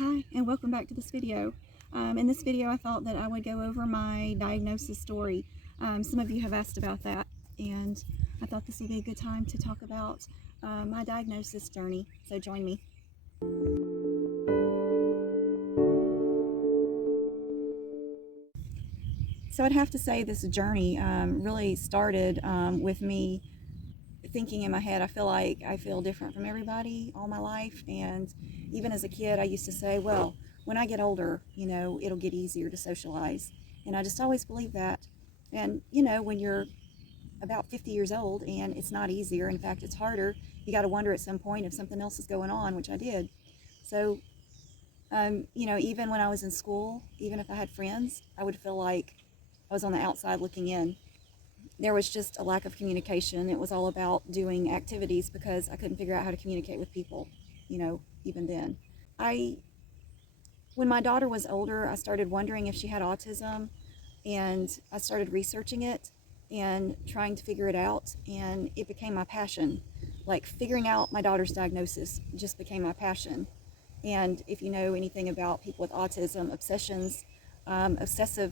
Hi, and welcome back to this video. In this video, I thought that I would go over my diagnosis story. Some of you have asked about that, and I thought this would be a good time to talk about my diagnosis journey, so join me. So I'd have to say this journey really started with me thinking in my head, I feel like I feel different from everybody all my life. And even as a kid, I used to say, well, when I get older, it'll get easier to socialize. And I just always believed that. And, when you're about 50 years old and it's not easier, in fact, it's harder, you got to wonder at some point if something else is going on, which I did. So, even when I was in school, even if I had friends, I would feel like I was on the outside looking in. There was just a lack of communication. It was all about doing activities because I couldn't figure out how to communicate with people, even then. When my daughter was older, I started wondering if she had autism, and I started researching it and trying to figure it out, and it became my passion. Like, figuring out my daughter's diagnosis just became my passion. And if you know anything about people with autism, obsessive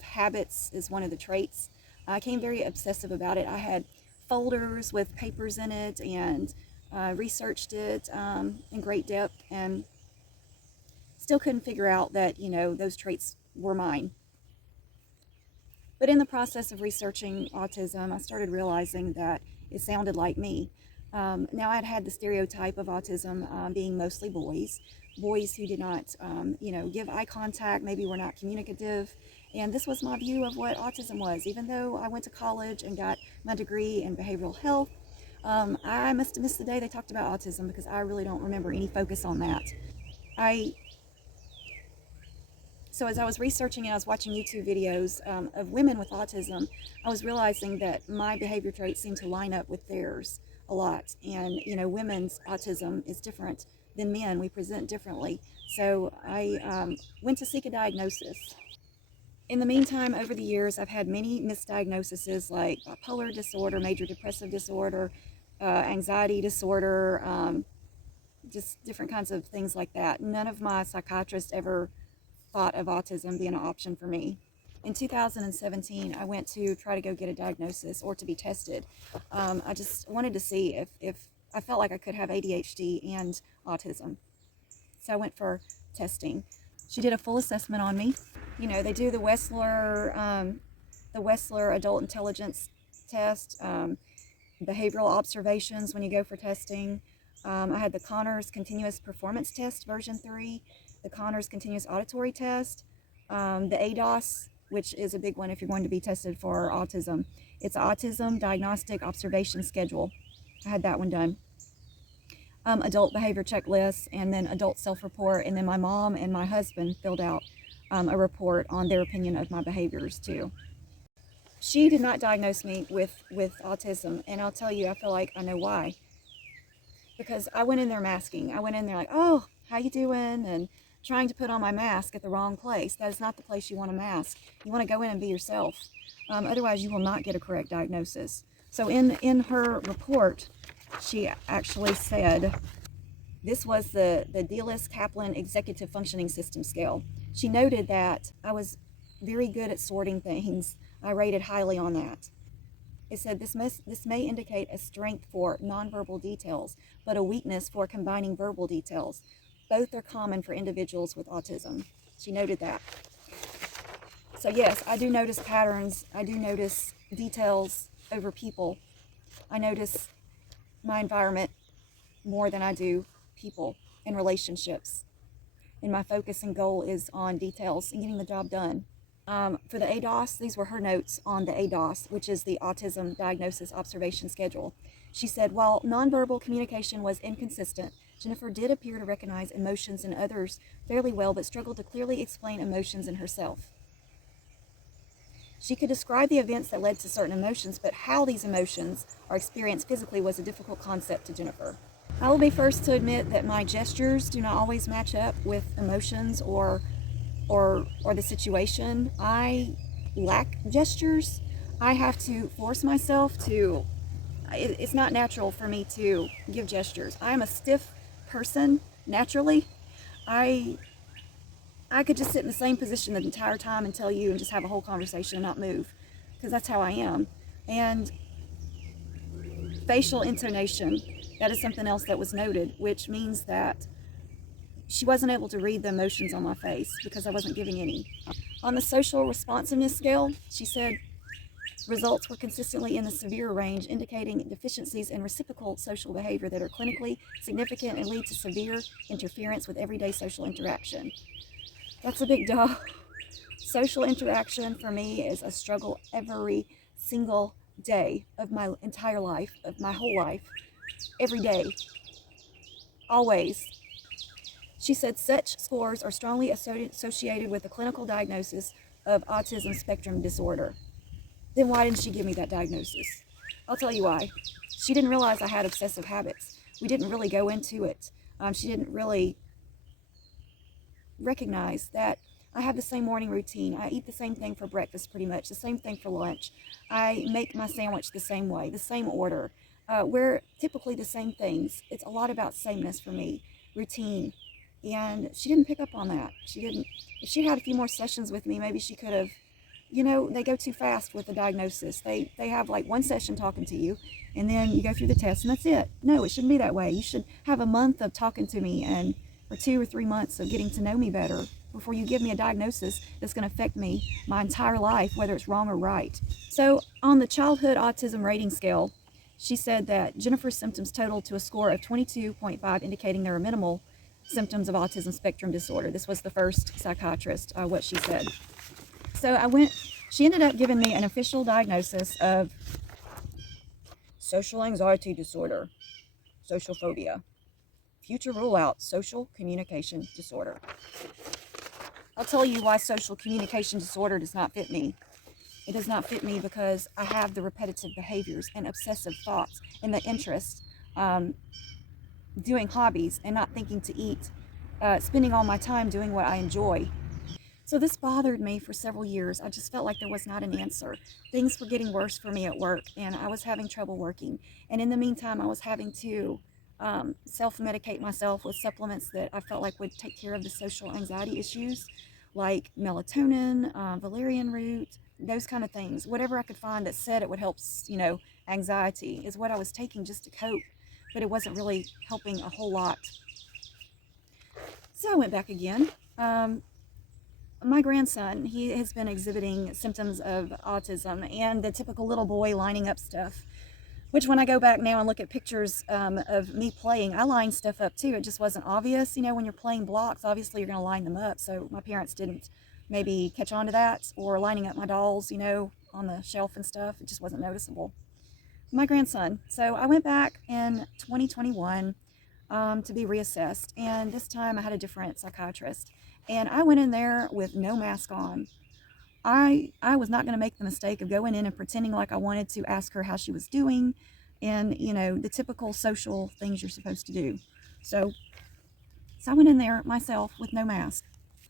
habits is one of the traits. I became very obsessive about it. I had folders with papers in it and researched it in great depth, and still couldn't figure out that, those traits were mine. But in the process of researching autism, I started realizing that it sounded like me. Now, I'd had the stereotype of autism being mostly boys who did not, give eye contact, maybe were not communicative. And this was my view of what autism was. Even though I went to college and got my degree in behavioral health, I must have missed the day they talked about autism because I really don't remember any focus on that. So as I was researching and I was watching YouTube videos of women with autism, I was realizing that my behavior traits seem to line up with theirs a lot. And, women's autism is different than men. We present differently. So I went to seek a diagnosis. In the meantime, over the years, I've had many misdiagnoses like bipolar disorder, major depressive disorder, anxiety disorder, just different kinds of things like that. None of my psychiatrists ever thought of autism being an option for me. In 2017, I went to try to go get a diagnosis or to be tested. I just wanted to see if I felt like I could have ADHD and autism. So I went for testing. She did a full assessment on me. They do the Wessler Adult Intelligence Test, behavioral observations when you go for testing. I had the Connors Continuous Performance Test version 3, the Connors Continuous Auditory Test, the ADOS, which is a big one if you're going to be tested for autism. It's Autism Diagnostic Observation Schedule. I had that one done. Adult behavior checklist, and then adult self-report, and then my mom and my husband filled out a report on their opinion of my behaviors too. She did not diagnose me with autism, and I'll tell you, I feel like I know why. Because I went in there masking. I went in there like, oh, how you doing? And trying to put on my mask at the wrong place. That is not the place you want to mask. You want to go in and be yourself. Otherwise, you will not get a correct diagnosis. So in her report, she actually said, this was the Delis-Kaplan Executive Functioning System Scale. She noted that I was very good at sorting things. I rated highly on that. It said this may indicate a strength for nonverbal details, but a weakness for combining verbal details. Both are common for individuals with autism. She noted that. So yes, I do notice patterns. I do notice details over people. I notice my environment more than I do people and relationships. And my focus and goal is on details and getting the job done. For the ADOS, these were her notes on the ADOS, which is the Autism Diagnosis Observation Schedule. She said, while nonverbal communication was inconsistent, Jennifer did appear to recognize emotions in others fairly well, but struggled to clearly explain emotions in herself. She could describe the events that led to certain emotions, but how these emotions are experienced physically was a difficult concept to Jennifer. I will be first to admit that my gestures do not always match up with emotions or the situation. I lack gestures. I have to force myself to, it's not natural for me to give gestures. I am a stiff person naturally. I I could just sit in the same position the entire time and tell you and just have a whole conversation and not move, because that's how I am. And facial intonation, that is something else that was noted, which means that she wasn't able to read the emotions on my face because I wasn't giving any. On the social responsiveness scale, she said results were consistently in the severe range, indicating deficiencies in reciprocal social behavior that are clinically significant and lead to severe interference with everyday social interaction. That's a big duh. Social interaction for me is a struggle every single day of my entire life, of my whole life, every day, always. She said such scores are strongly associated with the clinical diagnosis of autism spectrum disorder. Then why didn't she give me that diagnosis? I'll tell you why. She didn't realize I had obsessive habits. We didn't really go into it. She didn't really recognize that I have the same morning routine. I eat the same thing for breakfast pretty much, the same thing for lunch. I make my sandwich the same way, the same order. We're typically the same things. It's a lot about sameness for me, routine. And she didn't pick up on that. She didn't. If she had a few more sessions with me, maybe she could have, they go too fast with the diagnosis. They have like one session talking to you, and then you go through the test, and that's it. No, it shouldn't be that way. You should have a month of talking to me, or 2 or 3 months of getting to know me better before you give me a diagnosis that's going to affect me my entire life, whether it's wrong or right. So on the childhood autism rating scale, she said that Jennifer's symptoms totaled to a score of 22.5, indicating there are minimal symptoms of autism spectrum disorder. This was the first psychiatrist, what she said. So she ended up giving me an official diagnosis of social anxiety disorder, social phobia, future rule out, social communication disorder. I'll tell you why social communication disorder does not fit me. It does not fit me because I have the repetitive behaviors and obsessive thoughts and the interest, doing hobbies and not thinking to eat, spending all my time doing what I enjoy. So this bothered me for several years. I just felt like there was not an answer. Things were getting worse for me at work, and I was having trouble working. And in the meantime, I was having to self-medicate myself with supplements that I felt like would take care of the social anxiety issues, like melatonin, valerian root, those kind of things. Whatever I could find that said it would help, anxiety is what I was taking just to cope, but it wasn't really helping a whole lot. So I went back again. My grandson, he has been exhibiting symptoms of autism and the typical little boy lining up stuff, which when I go back now and look at pictures of me playing, I line stuff up too. It just wasn't obvious. When you're playing blocks, obviously you're going to line them up. So my parents didn't maybe catch on to that, or lining up my dolls, on the shelf and stuff. It just wasn't noticeable. My grandson. So I went back in 2021 to be reassessed, and this time I had a different psychiatrist. And I went in there with no mask on. I was not going to make the mistake of going in and pretending like I wanted to ask her how she was doing, and the typical social things you're supposed to do. So I went in there myself with no mask.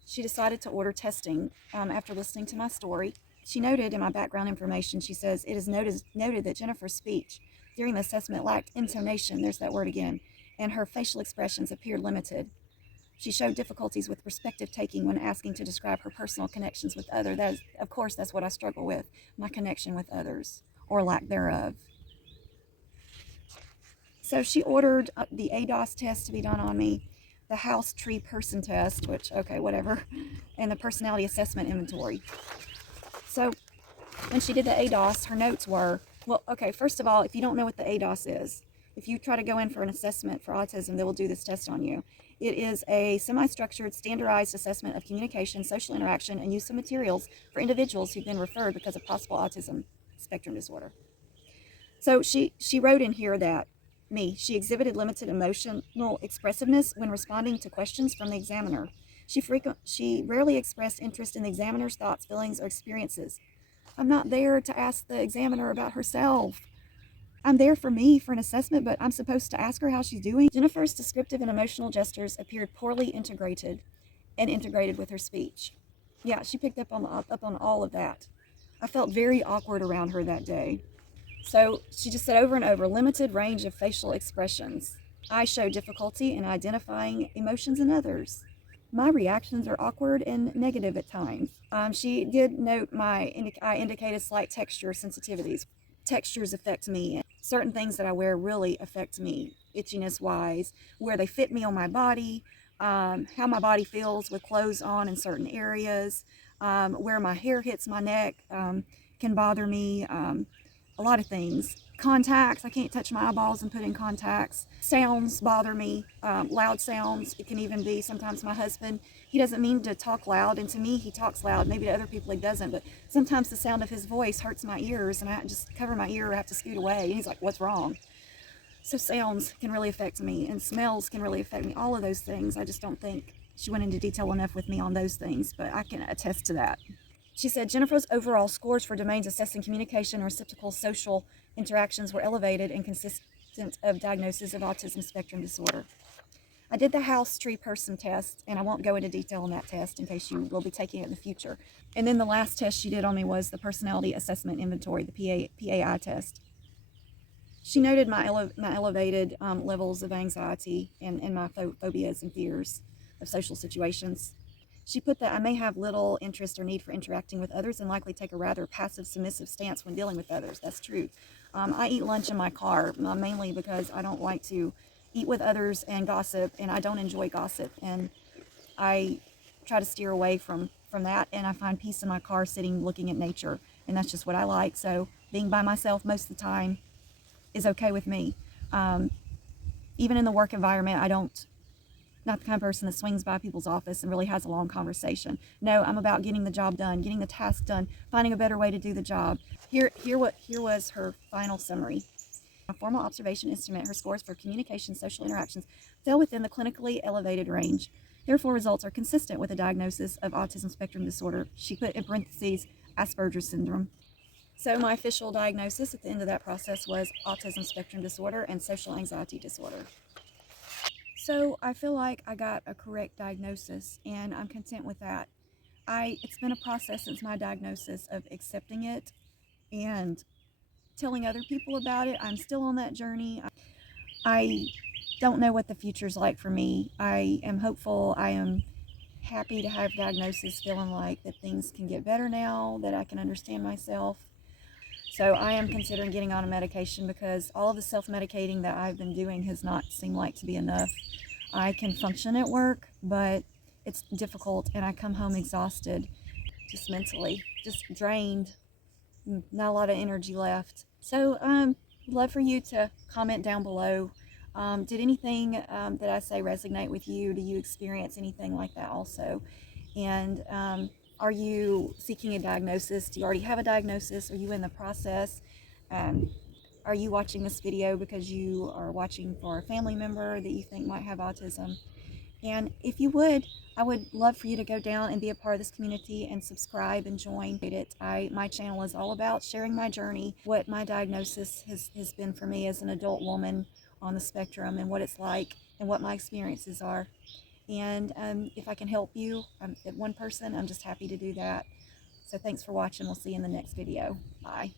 She decided to order testing after listening to my story. She noted in my background information, she says, it is noted that Jennifer's speech during the assessment lacked intonation, there's that word again, and her facial expressions appeared limited. She showed difficulties with perspective taking when asking to describe her personal connections with others. Of course, that's what I struggle with, my connection with others, or lack thereof. So she ordered the ADOS test to be done on me, the house tree person test, which, okay, whatever, and the personality assessment inventory. So when she did the ADOS, her notes were, well, okay, first of all, if you don't know what the ADOS is, if you try to go in for an assessment for autism, they will do this test on you. It is a semi-structured, standardized assessment of communication, social interaction, and use of materials for individuals who've been referred because of possible autism spectrum disorder. So she wrote in here that she exhibited limited emotional expressiveness when responding to questions from the examiner. She rarely expressed interest in the examiner's thoughts, feelings, or experiences. I'm not there to ask the examiner about herself. I'm there for me for an assessment, but I'm supposed to ask her how she's doing. Jennifer's descriptive and emotional gestures appeared poorly integrated with her speech. Yeah, she picked up on all of that. I felt very awkward around her that day. So she just said over and over, limited range of facial expressions. I show difficulty in identifying emotions in others. My reactions are awkward and negative at times. She did note I indicated slight texture sensitivities. Textures affect me. Certain things that I wear really affect me, itchiness wise, where they fit me on my body, how my body feels with clothes on in certain areas, where my hair hits my neck can bother me. A lot of things. Contacts, I can't touch my eyeballs and put in contacts. Sounds bother me, loud sounds. It can even be sometimes my husband, he doesn't mean to talk loud, and to me he talks loud. Maybe to other people he doesn't, but sometimes the sound of his voice hurts my ears and I just cover my ear or have to scoot away. And he's like, what's wrong? So sounds can really affect me, and smells can really affect me. All of those things. I just don't think she went into detail enough with me on those things, but I can attest to that. She said Jennifer's overall scores for domains assessing communication and reciprocal social interactions were elevated and consistent of diagnosis of autism spectrum disorder. I did the house tree person test, and I won't go into detail on that test in case you will be taking it in the future. And then the last test she did on me was the personality assessment inventory, the PAI test. She noted my elevated levels of anxiety and my phobias and fears of social situations. She put that I may have little interest or need for interacting with others and likely take a rather passive, submissive stance when dealing with others. That's true. I eat lunch in my car, mainly because I don't like to eat with others and gossip, and I don't enjoy gossip. And I try to steer away from that, and I find peace in my car sitting looking at nature, and that's just what I like. So being by myself most of the time is okay with me. Um, Even in the work environment, I don't, not the kind of person that swings by people's office and really has a long conversation. No, I'm about getting the job done, getting the task done, finding a better way to do the job. Here was her final summary. A formal observation instrument, her scores for communication, social interactions fell within the clinically elevated range. Therefore, results are consistent with a diagnosis of autism spectrum disorder. She put in parentheses Asperger's syndrome. So my official diagnosis at the end of that process was autism spectrum disorder and social anxiety disorder. So I feel like I got a correct diagnosis, and I'm content with that. It's been a process since my diagnosis of accepting it and telling other people about it. I'm still on that journey. I don't know what the future's like for me. I am hopeful. I am happy to have diagnosis, feeling like that things can get better now, that I can understand myself. So I am considering getting on a medication because all of the self-medicating that I've been doing has not seemed like to be enough. I can function at work, but it's difficult, and I come home exhausted, just mentally, just drained, not a lot of energy left. So love for you to comment down below. Did anything that I say resonate with you? Do you experience anything like that also? And are you seeking a diagnosis? Do you already have a diagnosis? Are you in the process? Um, are you watching this video because you are watching for a family member that you think might have autism? And if you would, I would love for you to go down and be a part of this community and subscribe and join it. My channel is all about sharing my journey, what my diagnosis has been for me as an adult woman on the spectrum, and what it's like and what my experiences are. And if I can help you, at one person, I'm just happy to do that. So thanks for watching. We'll see you in the next video. Bye.